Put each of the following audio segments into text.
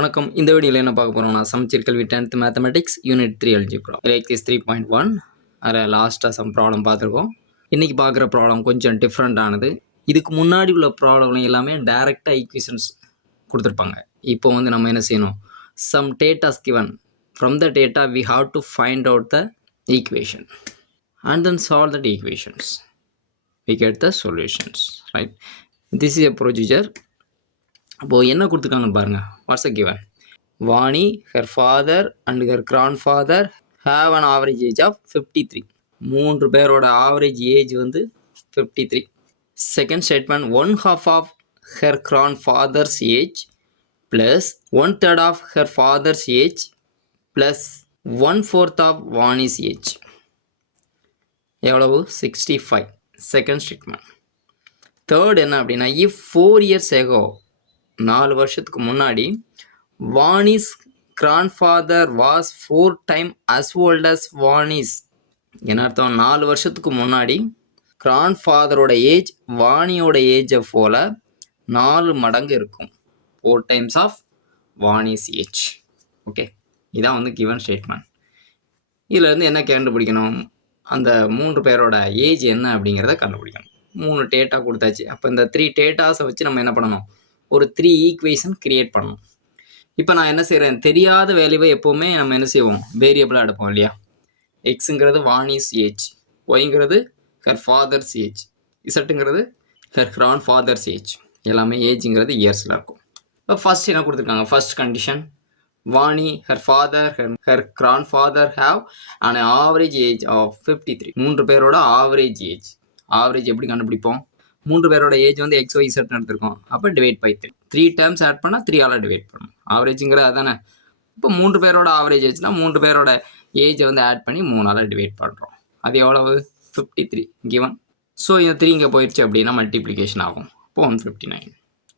வணக்கம். இந்த வீடியோவில் என்ன பார்க்க போகிறோம்னா Samacheer Kalvi 10th mathematics unit 3 Algebra exercise 3.1 அதில் லாஸ்ட்டாக சம் ப்ராப்ளம் பார்த்துருக்கோம். இன்றைக்கி பார்க்குற ப்ராப்ளம் கொஞ்சம் டிஃப்ரெண்ட்டானது. இதுக்கு முன்னாடி உள்ள ப்ராப்ளம் எல்லாமே டைரெக்டாக ஈக்குவேஷன்ஸ் கொடுத்துருப்பாங்க. இப்போ வந்து நம்ம என்ன செய்யணும், some datas given from the data we have to find out the equation and then solve that equations we get the solutions, right? This is a procedure. அப்போது என்ன கொடுத்துருக்காங்கன்னு பாருங்கள். What's a given? Vani, her father and her grandfather have an average age of 53. 3 பேரோட average age வந்து 53. Second statement, 1/2 of her grandfather's age plus 1/3 of her father's age plus 1/4 of Vani's age. எவ்வளவு? 65. Second statement. Third என்ன அப்படின்னா, if 4 years ago 4 வருஷத்துக்கு முன்னாடி Vani's grandfather was 4 times as old as Vani's. என்ன அர்த்தம்? 4 வருஷத்துக்கு முன்னாடி கிராண்ட்ஃபாதரோட ஏஜ் வாணியோட ஏஜை போல 4 மடங்கு இருக்கும். 4 times of Vani's age. Okay, இதான் வந்து கிவன் ஸ்டேட்மெண்ட். இதுலேருந்து என்ன கண்டுபிடிக்கணும்? அந்த 3 பேரோட ஏஜ் என்ன அப்படிங்கிறத கண்டுபிடிக்கணும். 3 டேட்டா கொடுத்தாச்சு. அப்போ இந்த 3 டேட்டாஸை வச்சு நம்ம என்ன பண்ணணும்? ஒரு 3 ஈக்குவேஷன் கிரியேட் பண்ணணும். இப்போ நான் என்ன செய்கிறேன், தெரியாத வேல்யூவை எப்போவுமே நம்ம என்ன செய்வோம், வேரியபிளாக எடுப்போம் இல்லையா? எக்ஸுங்கிறது வாணிஸ் ஏஜ், ஒய்ங்கிறது ஹர் ஃபாதர்ஸ் ஏஜ், இசட்டுங்கிறது ஹர் கிராண்ட் ஃபாதர்ஸ் ஏஜ். எல்லாமே ஏஜுங்கிறது இயர்ஸில் இருக்கும். இப்போ ஃபர்ஸ்ட் என்ன கொடுத்துருக்காங்க? First condition, Vani, her father, her grandfather have an average age of 53. 3 பேரோட ஆவரேஜ் ஏஜ். ஆவரேஜ் எப்படி கண்டுபிடிப்போம்? 3 பேரோட ஏஜ் வந்து எக்ஸ் ஒய் செட் எடுத்திருக்கோம். அப்போ டிவைட் பை 3 டேர்ம்ஸ் ஆட் பண்ணால் 3ஆல் டிவைட் பண்ணணும். ஆவரேஜுங்கிறது அதானே. இப்போ 3 பேரோட ஆவரேஜ் ஏஜ்னால் 3 பேரோட ஏஜை வந்து ஆட் பண்ணி 3ஆல் டிவைட் பண்ணுறோம். அது எவ்வளவு? 53 கிவன். ஸோ இந்த 3 இங்கே போயிடுச்சு அப்படின்னா மல்டிப்ளிகேஷன் ஆகும். இப்போ 159.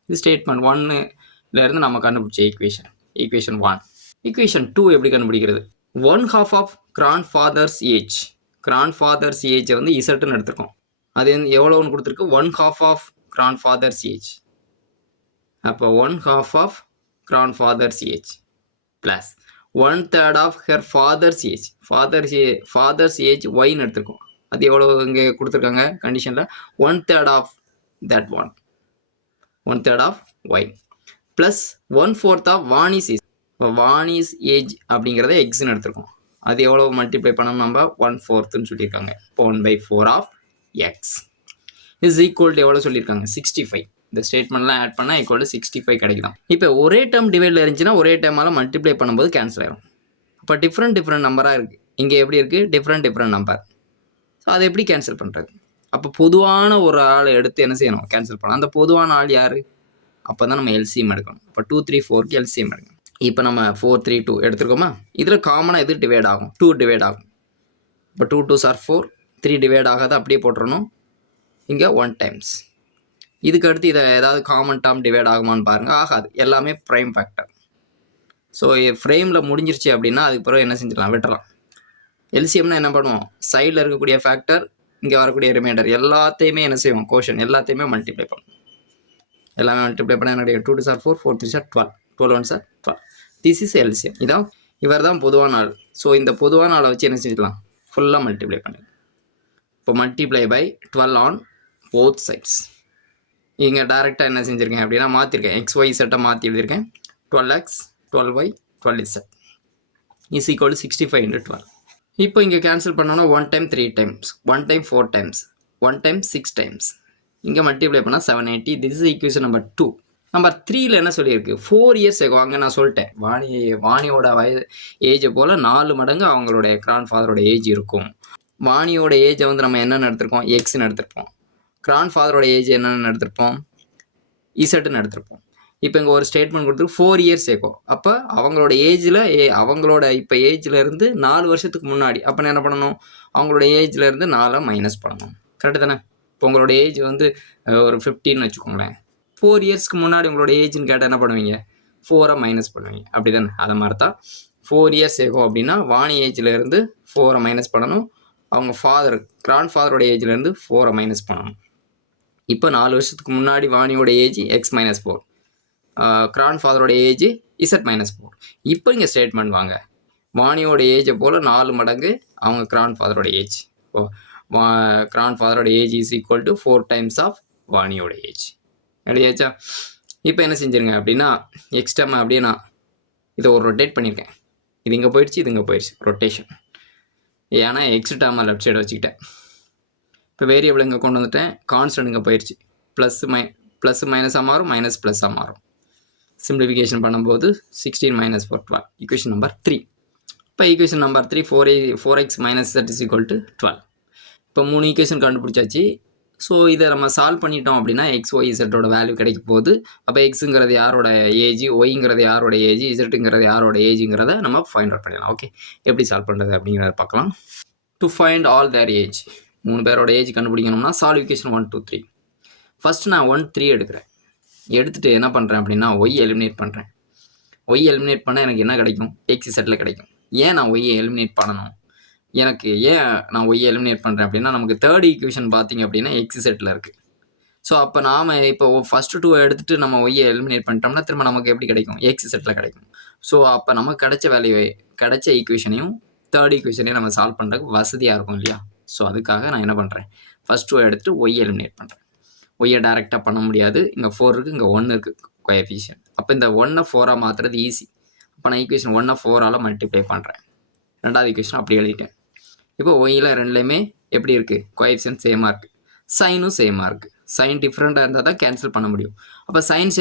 இது ஸ்டேட்மெண்ட் 1லேருந்து நம்ம கண்டுபிடிச்ச ஈக்குவேஷன். ஈக்குவேஷன் 1. ஈக்குவேஷன் 2 எப்படி கண்டுபிடிக்கிறது? 1/2 of grandfather's age. Grandfather's ஏஜை வந்து இசட்டுன்னு எடுத்துருக்கோம். அது எவ்வளோன்னு கொடுத்துருக்கு? 1/2 ஆஃப் கிராண்ட் ஃபாதர்ஸ் ஏஜ். அப்போ 1/2 of grandfather's age plus 1/3 of her father's age. Father's age ஒய்ன்னு எடுத்துருக்கோம். அது எவ்வளோ இங்கே கொடுத்துருக்காங்க கண்டிஷனில்? 1/3 of that one, 1/3 of Y plus 1/4 of Vani's age. இப்போ வாணிஸ் ஏஜ் அப்படிங்கிறத எக்ஸ்ன்னு எடுத்துருக்கோம். அது எவ்வளோ மல்டிப்ளை பண்ணணும்? நம்ம 1/4ன்னு சொல்லியிருக்காங்க. இப்போ 1/4 of x is equal to எவ்வளோ சொல்லியிருக்காங்க? 65. இந்த ஸ்டேட்மெண்ட்லாம் ஆட் பண்ணால் ஈக்குவல் டு 65 கிடைக்கும். இப்போ ஒரே டேர்ம் டிவைடில் இருந்துச்சுன்னா ஒரே டேர்மால் மல்டிப்ளை பண்ணும்போது கேன்சல் ஆகிடும். இப்போ டிஃப்ரெண்ட் நம்பராக இருக்குது. இங்கே எப்படி இருக்குது? Different number. ஸோ அதை எப்படி கேன்சல் பண்ணுறது? அப்போ பொதுவான ஒரு ஆளை எடுத்து என்ன செய்யணும்? கேன்சல் பண்ணணும். அந்த பொதுவான ஆள் யார்? அப்போ தான் நம்ம எல்சிஎம் எடுக்கணும். இப்போ 2 3 4க்கு எல்சிஎம் எடுக்கணும். இப்போ நம்ம 4 3 2 எடுத்துருக்கோமா? இதில் காமனாக எது டிவைட் ஆகும்? 2 டிவைட் ஆகும். இப்போ 2 2s are 4, 3 டிவைட் ஆகாத அப்படியே போட்டுறணும். இங்கே 1 times. இதுக்கு அடுத்து இதை ஏதாவது காமன் டேர்ம் டிவைட் ஆகுமான்னு பாருங்கள். ஆகாது. எல்லாமே ப்ரைம் ஃபேக்டர். ஸோ ஃப்ரேமில் முடிஞ்சிருச்சு அப்படின்னா அதுக்கு பிறகு என்ன செஞ்சிடலாம்? விட்டுறலாம். எல்சிஎம்னா என்ன பண்ணுவோம்? சைடில் இருக்கக்கூடிய ஃபேக்டர், இங்கே வரக்கூடிய ரிமைண்டர் எல்லாத்தையுமே என்ன செய்வோம்? கோஷன் எல்லாத்தையுமே மல்டிப்ளை பண்ணுவோம். எல்லாமே மல்டிப்ளை பண்ணால் என்னுடைய 2 2s are 4, 4 3s are 12, 12 1s are 12. This is LCM. இதான் இவர் தான் பொதுவான ஆள். ஸோ இந்த பொதுவான ஆளை வச்சு என்ன செஞ்சிடலாம்? ஃபுல்லாக மல்டிப்ளை பண்ணிடலாம். இப்போ multiply by 12 on both sides. இங்கே டேரெக்டாக என்ன செஞ்சுருக்கேன் அப்படின்னா மாற்றிருக்கேன். எக்ஸ் ஒய் செட்டை மாற்றி எழுதியிருக்கேன். 12x 12y 12z is equal 65 × 12. இப்போ இங்கே கேன்சல் பண்ணோன்னா 1 time 3 times, 1 time 4 times, 1 time 6 times. இங்கே மல்டிப்ளை பண்ணால் 780. This is equation number 2. Number 3ல் என்ன சொல்லியிருக்கு? 4 years ago. அங்கே நான் சொல்லிட்டேன், வாணியோட ஏஜை போல் 4 மடங்கு அவங்களுடைய கிராண்ட் ஃபாதரோட ஏஜ் இருக்கும். வாணியோட ஏஜை வந்து நம்ம என்னென்னு எடுத்திருப்போம்? எக்ஸ்ன்னு எடுத்திருப்போம். கிராண்ட் ஃபாதரோட ஏஜ் என்னென்னு எடுத்திருப்போம்? இசட்டுன்னு எடுத்திருப்போம். இப்போ இங்கே ஒரு ஸ்டேட்மெண்ட் கொடுத்துருக்கு 4 years ago. அப்போ அவங்களோட ஏஜில் அவங்களோட இப்போ ஏஜ்லேருந்து 4 வருஷத்துக்கு முன்னாடி. அப்போ என்ன பண்ணணும்? அவங்களோட ஏஜ்லேருந்து 4 மைனஸ் பண்ணணும். கரெக்டு தானே? இப்போ உங்களோட ஏஜ் வந்து ஒரு 15 வச்சுக்கோங்களேன். 4 yearsக்கு முன்னாடி உங்களோட ஏஜ்னு கேட்டால் என்ன பண்ணுவீங்க? 4 மைனஸ் பண்ணுவீங்க. அப்படி தானே? அதை மாதிரி தான் 4 years ago அப்படின்னா வாணி ஏஜ்லேருந்து 4 மைனஸ் பண்ணணும். அவங்க கிராண்ட் ஃபாதரோட ஏஜ்லேருந்து 4 மைனஸ் பண்ணணும். இப்போ 4 வருஷத்துக்கு முன்னாடி வாணியோட ஏஜ் எக்ஸ் -4, கிராண்ட் ஃபாதரோட ஏஜ் இசட் மைனஸ் 4. இப்போ இங்கே ஸ்டேட்மெண்ட் வாங்க, வாணியோட ஏஜை போல் 4 மடங்கு அவங்க கிராண்ட் ஃபாதரோட ஏஜ். ஓ, கிராண்ட் ஃபாதரோட age is equal to 4 times of வாணியோட ஏஜ். எழுதியாச்சா? இப்போ என்ன செஞ்சுருங்க அப்படின்னா, எக்ஸ் டேர்ம் அப்படியே நான் இதை ஒரு ரொட்டேட் பண்ணியிருக்கேன். இது இங்கே போயிடுச்சு, இது இங்கே போயிடுச்சு, ரொட்டேஷன். ஏன்னா எக்ஸ் டேர்மை லெஃப்ட் சைடு வச்சுக்கிட்டேன். இப்போ வேரியபிள் இங்கே கொண்டு வந்துட்டேன், கான்ஸ்டன்ட் இங்கே போயிடுச்சு. ப்ளஸ் மைனஸாக மாறும், மைனஸ் ப்ளஸ்ஸாக மாறும். சிம்பிளிஃபிகேஷன் பண்ணும்போது 16 minus 4 12. Equation number 3. இப்போ equation number 3 4x minus z is equal to 12. இப்போ 3 ஈக்குவேஷன் கண்டுபிடிச்சாச்சு. ஸோ இதை நம்ம சால்வ் பண்ணிட்டோம் அப்படின்னா எக்ஸ் ஒய் இசட்டோட வேல்யூ கிடைக்க போகுது. அப்போ எக்ஸுங்கிறது யாரோட ஏஜ், ஒய்ங்கிறது யாரோட ஏஜ், இசட்டுங்கிறது யாரோட ஏஜுங்கிறத நம்ம ஃபைண்ட் அவுட் பண்ணிடலாம். ஓகே, எப்படி சால்வ் பண்ணுறது அப்படிங்கிறத பார்க்கலாம். To find all there age, 3 பேரோட ஏஜ் கண்டுபிடிக்கணும்னா சால்வ் ஈக்குவேஷன் 1 2 3. ஃபஸ்ட்டு நான் 1 3 எடுக்கிறேன். எடுத்துகிட்டு என்ன பண்ணுறேன் அப்படின்னா ஒய் எலிமினேட் பண்ணுறேன். ஒய் எலிமினேட் பண்ணால் எனக்கு என்ன கிடைக்கும்? எக்ஸ் செட்டில் கிடைக்கும். ஏன் நான் ஒய்யை எலிமினேட் பண்ணணும்? எனக்கு ஏன் நான் ஒய்யை எலிமினேட் பண்ணுறேன் அப்படின்னா, நமக்கு தேர்ட் ஈக்குவேஷன் பார்த்திங்க அப்படின்னா எக்ஸ் செட்டில் இருக்குது. ஸோ அப்போ நாம் இப்போ ஃபஸ்ட்டு 2 எடுத்துகிட்டு நம்ம ஒய்யை எலிமினேட் பண்ணிட்டோம்னா திரும்ப நமக்கு எப்படி கிடைக்கும்? எக்ஸ் செட்டில் கிடைக்கும். ஸோ அப்போ நமக்கு கிடைச்ச ஈக்குவேஷனையும் தேர்ட் ஈக்குவேஷனையும் நம்ம சால்வ் பண்ணுறதுக்கு வசதியாக இருக்கும் இல்லையா? ஸோ அதுக்காக நான் என்ன பண்ணுறேன், ஃபஸ்ட் 2 எடுத்துகிட்டு ஒய்யை எலிமினேட் பண்ணுறேன். ஒய்யை டேரெக்டாக பண்ண முடியாது, இங்கே 4 இருக்குது, இங்கே 1 இருக்குது கோஎஃபிஷியன்ட். அப்போ இந்த 1 4 மாற்றுறது ஈஸி. அப்போ நான் ஈக்குவேஷன் 1 4 மல்டிப்ளை பண்ணுறேன். ரெண்டாவது ஈக்குவேஷன் அப்படி எழுதிட்டேன். இப்போ ஒய்யில் ரெண்டுலேயுமே எப்படி இருக்குது? கோஎஃபிஷியன்ட் சேமாக இருக்குது, சைனும் சேமாக இருக்குது. சைன் டிஃப்ரெண்ட்டாக இருந்தால் தான் கேன்சல் பண்ண முடியும். அப்போ சைன்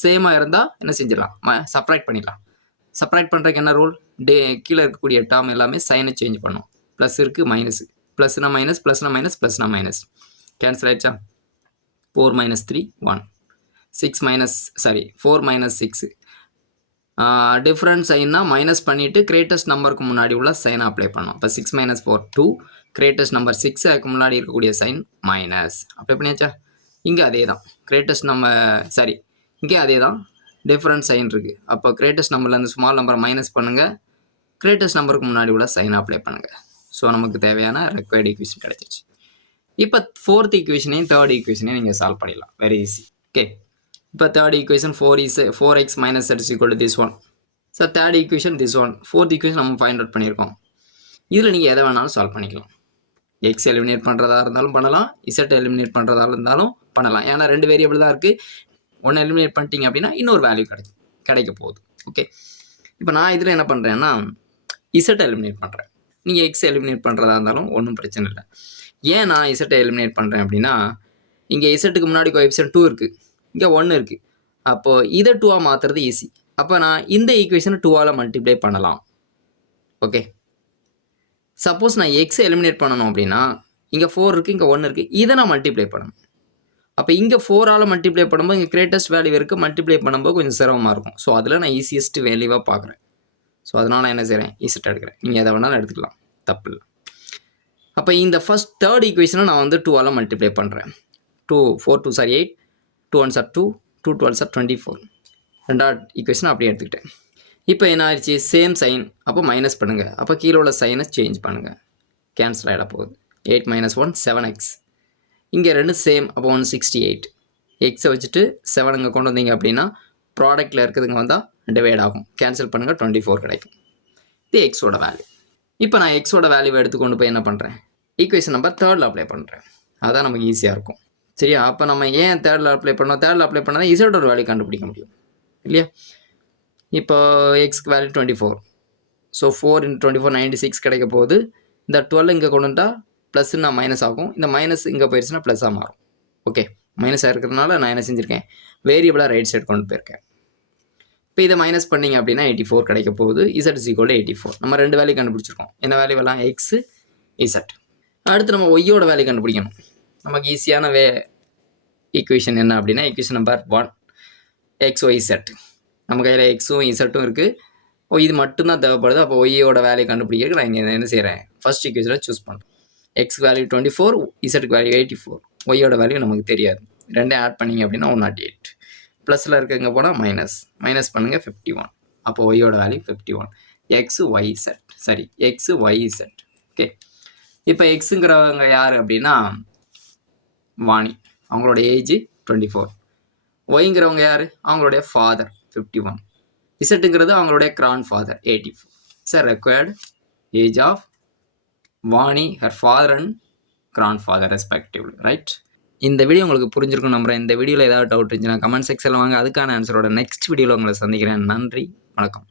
சேமாக இருந்தால் என்ன செஞ்சிடலாம்? சப்ராக்ட் பண்ணிடலாம். சப்ராக்ட் பண்ணுறதுக்கு என்ன ரூல்? கீழே இருக்கக்கூடிய டேர்ம் எல்லாமே சைனை சேஞ்ச் பண்ணும். ப்ளஸ் இருக்குது, மைனஸ், ப்ளஸ்னா மைனஸ், ப்ளஸ்னா மைனஸ், ப்ளஸ்னா மைனஸ். கேன்சல் ஆயிடுச்சா? 4 minus 3 1. 4 minus 6. டிஃப்ரெண்ட் சைன்னா மைனஸ் பண்ணிவிட்டு கிரேட்டஸ்ட் நம்பருக்கு முன்னாடி உள்ள சைனை அப்ளை பண்ணோம். இப்போ 6 minus 4 2. கிரேட்டஸ்ட் நம்பர் 6 அதுக்கு முன்னாடி இருக்கக்கூடிய சைன் மைனஸ். அப்ளை பண்ணியாச்சா? இங்கே அதே தான் கிரேட்டஸ்ட் இங்கே அதே தான் டிஃப்ரெண்ட் சைன் இருக்குது. அப்போ கிரேட்டஸ்ட் நம்பர்லேருந்து ஸ்மால் நம்பரை மைனஸ் பண்ணுங்கள், கிரேட்டஸ்ட் நம்பருக்கு முன்னாடி உள்ள சைனை அப்ளை பண்ணுங்கள். ஸோ நமக்கு தேவையான ரெக்வயர்டு ஈக்குவேஷன் கிடச்சிச்சு. இப்போ ஃபோர்த் ஈக்குவேஷனையும் தேர்ட் ஈக்குவேஷனையும் நீங்கள் சால்வ் பண்ணிடலாம். Very easy. ஓகே, இப்போ third equation 4x minus z is equal to this one. So third equation this one. Fourth equation நம்ம ஃபைண்ட் அவுட் பண்ணியிருக்கோம். இதில் நீங்கள் எதை வேணாலும் சால்வ் பண்ணிக்கலாம். எக்ஸ் எலிமினேட் பண்ணுறதா இருந்தாலும் பண்ணலாம், இசட் எலிமினேட் பண்ணுறதா இருந்தாலும் பண்ணலாம். ஏன்னா 2 வேரியபிள் தான் இருக்குது. 1 எலிமினேட் பண்ணிட்டீங்க அப்படின்னா இன்னொரு வேல்யூ கிடைக்க போகுது. ஓகே, இப்போ நான் இதில் என்ன பண்ணுறேன்னா இசட் எலிமினேட் பண்ணுறேன். நீங்கள் எக்ஸ் எலிமினேட் பண்ணுறதா இருந்தாலும் ஒன்றும் பிரச்சனை இல்லை. ஏன் நான் இசட்டை எலிமினேட் பண்ணுறேன் அப்படின்னா, இங்கே இசட்டுக்கு முன்னாடி கோஎஃபிஷியன்ட் 2 இருக்குது, இங்கே 1 இருக்குது. அப்போது இதை 2ஆக மாற்றுறது ஈஸி. அப்போ நான் இந்த ஈக்குவேஷனை 2ஆல் மல்டிப்ளை பண்ணலாம். ஓகே, சப்போஸ் நான் எக்ஸ் எலிமினேட் பண்ணணும் அப்படின்னா இங்கே 4 இருக்குது, இங்கே 1 இருக்குது, இதை நான் மல்டிப்ளை பண்ணணும். அப்போ இங்கே 4ஆல் மல்டிப்ளை பண்ணும்போது இங்கே கிரேட்டஸ்ட் வேல்யூ இருக்குது, மல்டிப்ளை பண்ணும்போது கொஞ்சம் சிரமமாக இருக்கும். ஸோ அதில் நான் ஈஸியஸ்ட் வேல்யூவாக பார்க்குறேன். ஸோ அதனால் நான் என்ன செய்கிறேன், இசட் எடுக்கிறேன். நீங்கள் எதை வேணாலும் எடுத்துக்கலாம், தப்பு இல்லை. அப்போ இந்த ஃபஸ்ட் தேர்ட் ஈக்குவேஷனை நான் வந்து 2ஆல் மல்டிப்ளை பண்ணுறேன். 4 2 8, 2 1 2, 2 12 24. ரெண்டாவது ஈக்குவேஷனை அப்படியே எடுத்துக்கிட்டேன். இப்போ என்ன ஆயிடுச்சு? Same sign. அப்போ மைனஸ் பண்ணுங்கள். அப்போ கீழே உள்ள சைனை சேஞ்ச் பண்ணுங்கள். கேன்சல் ஆகிட போகுது. 8 - 1 7x. இங்கே 2 சேம். அப்போ 168. எக்ஸை வச்சுட்டு 7 இங்கே கொண்டு வந்தீங்க அப்படின்னா ப்ராடக்ட்டில் இருக்கிறதுங்க வந்தால் டிவைட் ஆகும். கேன்சல் பண்ணுங்கள், 24 கிடைக்கும். இது எக்ஸோட வேல்யூ. இப்போ நான் எக்ஸோட வேல்யூவை எடுத்துக்கொண்டு போய் என்ன பண்ணுறேன், ஈக்குவேஷன் நம்பர் தேர்டில் அப்ளை பண்ணுறேன். அதான் நமக்கு ஈஸியாக இருக்கும். சரியா? அப்போ நம்ம ஏன் தேர்டில் அப்ளை பண்ணோம்? தேர்டில் அப்ளை பண்ணால் தான் இசட்டோட வேல்யூ கண்டுபிடிக்க முடியும் இல்லையா? இப்போ எக்ஸ்க்கு வேல்யூ 24. ஸோ 4 × 24 96 கிடைக்க போகுது. இந்த 12 இங்கே கொண்டு வந்தால் ப்ளஸ்ன்னா மைனஸ் ஆகும். இந்த மைனஸ் இங்கே போயிடுச்சுன்னா ப்ளஸ்ஸாக மாறும். ஓகே, மைனஸாக இருக்கிறதுனால நான் என்ன செஞ்சுருக்கேன், வேரியபிளாக ரைட் சைடு கொண்டு போயிருக்கேன். இப்போ இதை மைனஸ் பண்ணிங்க அப்படின்னா 84 கிடைக்க போகுது. Z is equal to 84. நம்ம 2 வேல்யூ கண்டுபிடிச்சிருக்கோம். என்ன வேல்யூ எல்லாம்? X, Z. அடுத்து நம்ம ஒய்யோட வேல்யூ கண்டுபிடிக்கணும். நமக்கு ஈஸியான ஈக்குவேஷன் என்ன அப்படின்னா equation number 1 x y z. நம்ம கையில் எக்ஸும் இசட்டும் இருக்குது. இது மட்டும்தான் தேவைப்படுது. அப்போ ஒய்யோட வேல்யூ கண்டுபிடிக்கிறதுக்கு நான் இங்கே என்ன செய்கிறேன், ஃபர்ஸ்ட் ஈக்குவேஷனை சூஸ் பண்ணுறேன். எக்ஸ்க்கு வேல்யூ 24, இசட்டுக்கு வேல்யூ 84. ஒய்யோட வேல்யூ நமக்கு தெரியாது. 2 ஆட் பண்ணிங்க அப்படின்னா 108. ப்ளஸில் இருக்கங்க போனால் மைனஸ் பண்ணுங்கள் 51. அப்போ ஒய்யோட வேல்யூ 51. X y z. சரி, எக்ஸு ஒய் இசட். ஓகே, இப்போ எக்ஸுங்கிறவங்க யார் அப்படின்னா வாணி, அவங்களோட ஏஜ் 24. ஒய்ங்கிறவங்க யார், அவங்களுடைய ஃபாதர் 51. இசட்டுங்கிறது அவங்களுடைய grandfather 84. Sir required age of Vani her father and grandfather respectively. Right. இந்த வீடியோ உங்களுக்கு புரிஞ்சிருக்கும் நம்புறேன். இந்த வீடியோவில் ஏதாவது டவுட் இருந்துச்சுன்னா கமெண்ட் செக்ஷனில் வாங்க. அதுக்கான ஆன்சரோட நெக்ஸ்ட் வீடியோவில் உங்களை சந்திக்கிறேன். நன்றி, வணக்கம்.